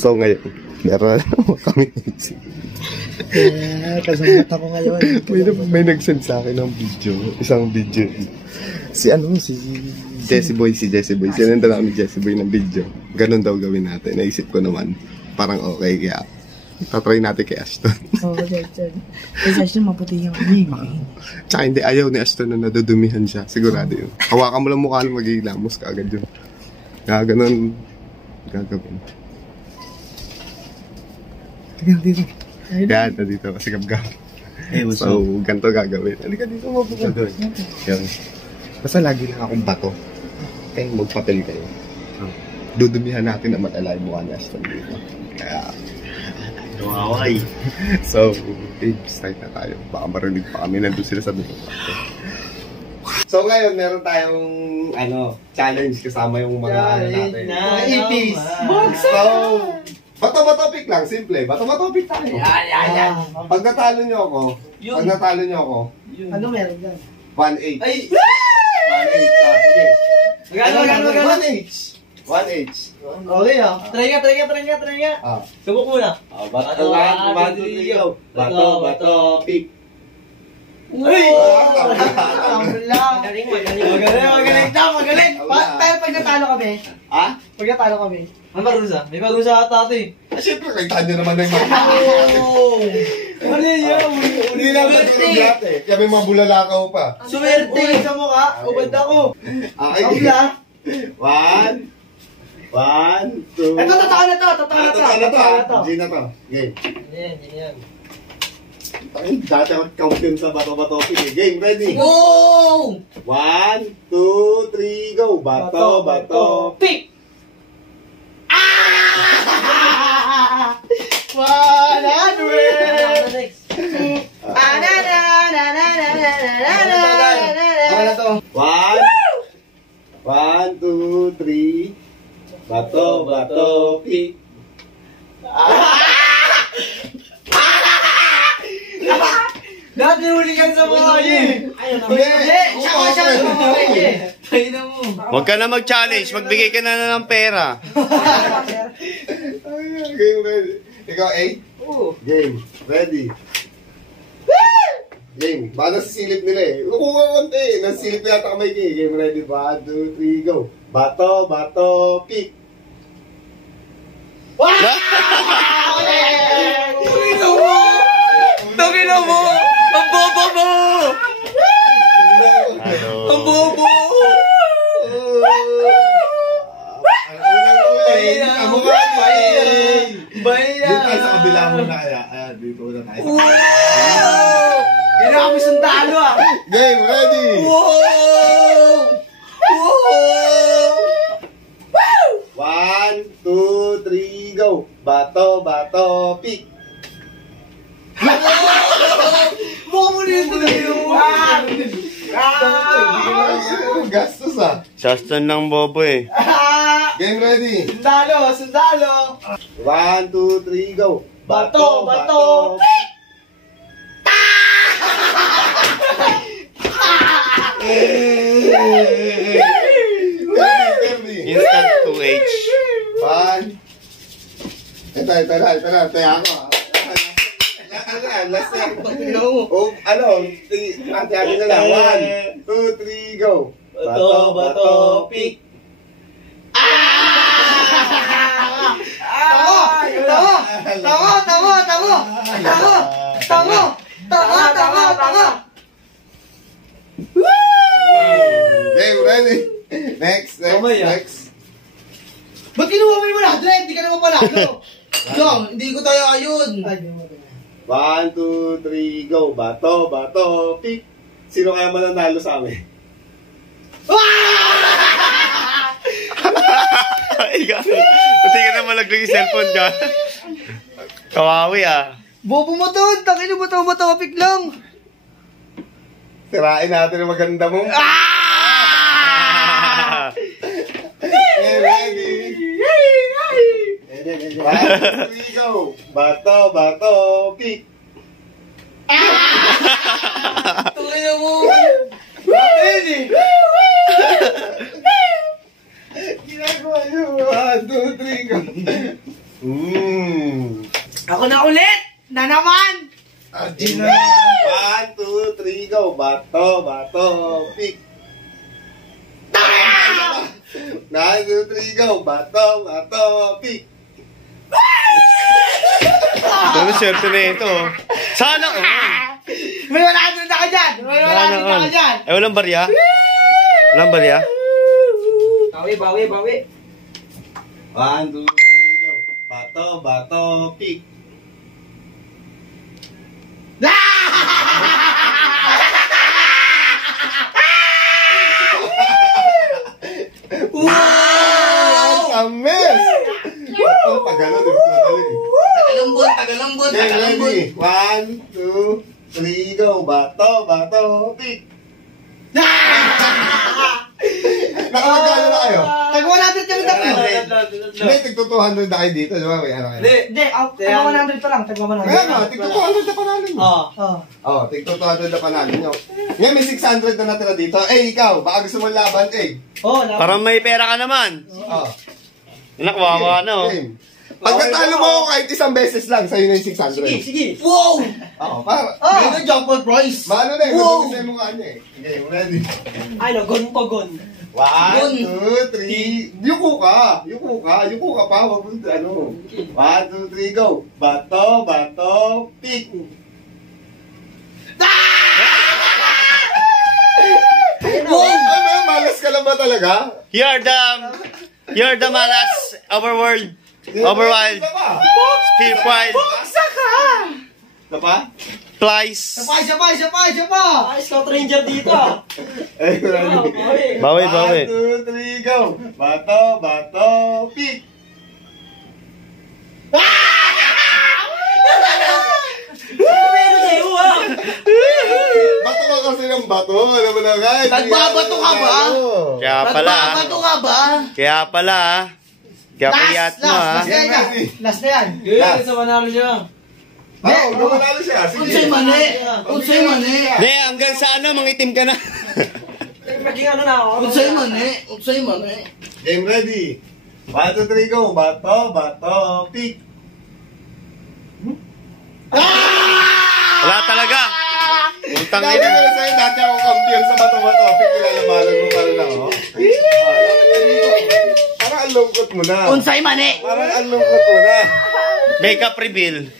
So ngayon, meron kami isip. Kasamat ako ngayon. May nag-send sa akin ng video, isang video. Si Jesse Boy. Sinenda namin Jesse Boy ng video. Ganun daw gawin natin. Naisip ko naman, parang okay, kaya tatry natin kay Ashton. Oo, Ashton. Kasi Ashton maputi yung makin. Tsaka hindi, ayaw ni Ashton na nadudumihan siya. Sigurado yun. Hawakan mo lang mukha lang, magigilamos ka agad yun. Kaya ganun gagawin. Tingnan dito. Yan, nandito kasi gab-gab. So, ganito gagawin. Halika dito, mabuka. Yan. Basta lagi lang akong bato. Kaya magpapel kayo. Dudumihan natin na mag-alay mukha ni Ashton dito. Kaya, Nawaway. so, start na tayo. Baka marinig pa kami. Nandun sila sa dito. So, ngayon, meron tayong, challenge kasama yung mga natin. Mga ipis. So, bato-bato pick lang, simple. Bato-bato pick tayo. Yan. Pag natalo nyo ako, Ano meron dyan? 1H. Ay! 1H, sige. Magkano? 1H. Okay ah. Try nga. Subok muna. Bato, 1, 2, 3, go. Bato, pick. Uy! Magaling. Magaling. Pero pag natalo kami, Ang parusa? May parusa ata ito eh. Siyempre, kagtaan nyo naman na yung mga. Ano yun? Hindi naman nagkaroon lahat eh. Kaya may mga bulalakaw pa. Swerte sa mukha. Ubad ako. Okay. 1, 2. Ito, totoo na to. G na to. Game. Yan. Dati ako champion sa bato-bato. Sige, game, ready? Go! 1, 2, 3, go. Bato, Pick! 100! Wala to. 1, 2, 3. Bato, pick. Dati huli ka sa mga yun. Siya mo. Huwag ka na mag-challenge, magbigay ka na ng pera. Game ready. Ikaw, A? Oo. Game. Ready. Game. Baka nasisilip nila eh. Kukuha konti. Nasisilip yata kamay kayo. Game ready. 1, 2, 3, go. Bato, pick. Tangina mo! Ang bobo mo! Ang bobo! Dito tayo sa kabila muna kaya. Dito na tayo. Ginawa kami sundalo ah! Game ready. Wow! 1, 2, 3, go. Bato, pick. Bobo nito na yun! Gastos ah. Shaston ng bobo eh. Game ready. Sundalo! 1, 2, 3, go. Bato! Instant 2H. 1. Ito na. Taya ako. Last na. Ate na lang. 1, 2, 3, go. Bato, pick. Tama. Game ready. Next. Ba't kinuha mo yung 100? Hindi ka naman panalo. Long, hindi ko tayo ayun. 1, 2, 3, go. Bato, pick. Sino kaya mananalo sa amin? Pati ka na malaglag yung cellphone ka. Kawawi ah. Bobo mo to. Tangin mo to. Matapik lang. Sirain natin ang maganda mo. Ready? 1, 2, 3, go! Bato, bato, pick! Tuloy na mo. Bakit eh? Ginagawa nyo! 1, 2, 3, go! Ako na ulit! Na naman! Adi na! 1, 2, 3, go! Bato, bato, pick! 1, 2, 3, go! Bato, bato, pick! Pero swerte na ito. Sana all. May 100 na ka dyan! May 100 Sana na ka all. dyan! Eh, walang barya? Walang barya? Bawi. 1, 2, 3, go! Bato, bato, pick! Wow! Ames! Ang pagano, di ba? Tagalambon! Ready? 1, 2, 3, go! Bato, bato, pick! Nakamagano na kayo? Tag 100 kami dati. Hindi, tigto 200 na kayo dito, di ba? May ano kayo? Hindi, tag 100 pa lang. Tag 100. Kaya nga, tigto 200 na panalo nyo. Oh. Oh, tigto 200 na panalo nyo. Ngayon, may 600 na natira dito. Eh, ikaw, baka gusto mo laban, eh. Oh, laban. Parang may pera ka naman. Oh. Nakwawa na, oh. Game. Pag natalo mo ako kahit isang beses lang, sa'yo na yung 600. Sige. Wow! Oo, para. May jackpot prize. Maano na eh, Wow! gusto mo nga niya eh. Okay, ready? Ay, no, gon pa gon. 1, 2, 3. Yuko ka pa. Wag mo, ano. 1, 2, 3, go. Bato, bato, pick. Wow! Ano, malas ka lang ba talaga? You're the malas overworld. Overwild. Isa pa. Speed wild. Buksa ka! Isa pa? Flies. Siya pa! Ay, Scout Ranger dito ah. Eh, ready? Bawi. 1, 2, 3, go. Bato, bato, pick. Meron sa'yo ah. Bato lang kasi ng bato. Alam mo na guys. Nagbabato ka ba? Kaya pala. Nagbabato ka ba? Kaya payat mo, ha. Last na yan. Ganyan sa manalo siya. Oo, gumanalo siya. Unsay Sige. mani. Hindi, hanggang sa ano, mangitim ka na. Naging ano na ako. Unsay mani. Game ready. 1, 2, 3, go. Bato, bato, pick. Wala talaga. Utang Dati ina. ko sa'yo, dati ako kampiyon sa bato-bato. Pick, kilalabanan mo pa rin ako. Parang ang lungkot mo na. Unsay mani. Parang ang lungkot mo na. Makeup reveal.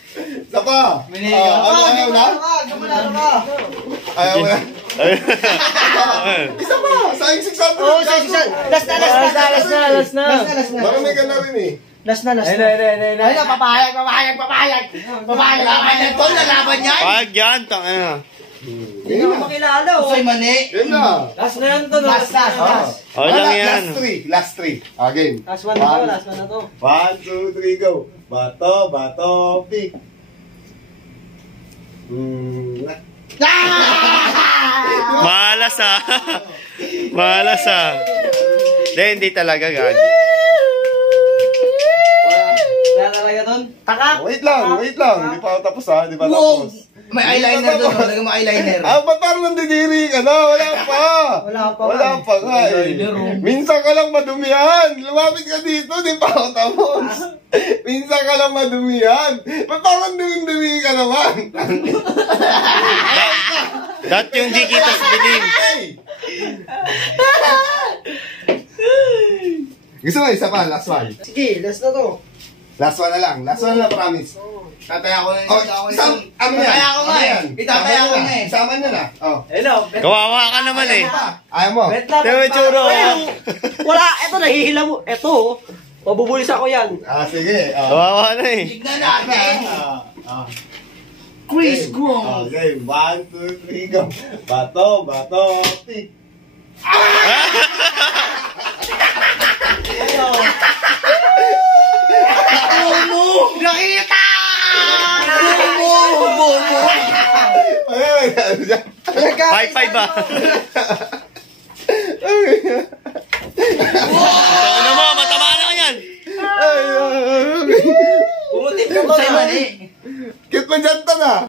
Isa pa. Ayaw na? Ayaw na? Isa pa. Sayang 600. Oh, last na. Marami ka na rin eh. Last na. Ay na, papayag. Tol, lalaban yan. Pag yan, tangina. Hindi na ako makilala oh. Unsay mani. Yun na. Last na yan to. Last. Oh, lang yan. Last three. Again. Last one na to. 1, 2, 3, go. Bato, bato, pick. Malas, ha. Malas, ha. Hindi talaga, gagi. Kaya talaga doon. Wait lang. Hindi pa ako tapos ha. Hindi pa Wow! tapos. May eyeliner doon. Talaga may eyeliner. Ba't parang nandidiri ka na? Wala pa. Wala pa nga eh. Minsan ka lang madumihan. Lumapit ka dito, di pa ako tapos. Minsan ka lang madumihan. Ba't parang dumi ka naman? Dat yung di kita sa dilim. Hey! Gusto mo isa pa? Last one. Sige, last na to. Last one na lang, promise. Tataya ko na Ano yan? Tataya ko nga eh. Itataya ko na eh. Isama niya na. Oh. Hello. Kawawa ka naman, eh. Ayaw mo? Bet lang. Tingnan mo yung tsura, oh. Wala, eto nahihila mo. Eto, mabubulis ako yan. Sige. Kawawa na, eh. Tignan natin. Chris Groom. Okay, 1, 2, 3, go. Bato, pick. Nakita! Bomo! Ay, ano dyan? High-five, ba? Ano mo, matama na yan. Ay, Sa'yo mali. Cute mo dyan to na.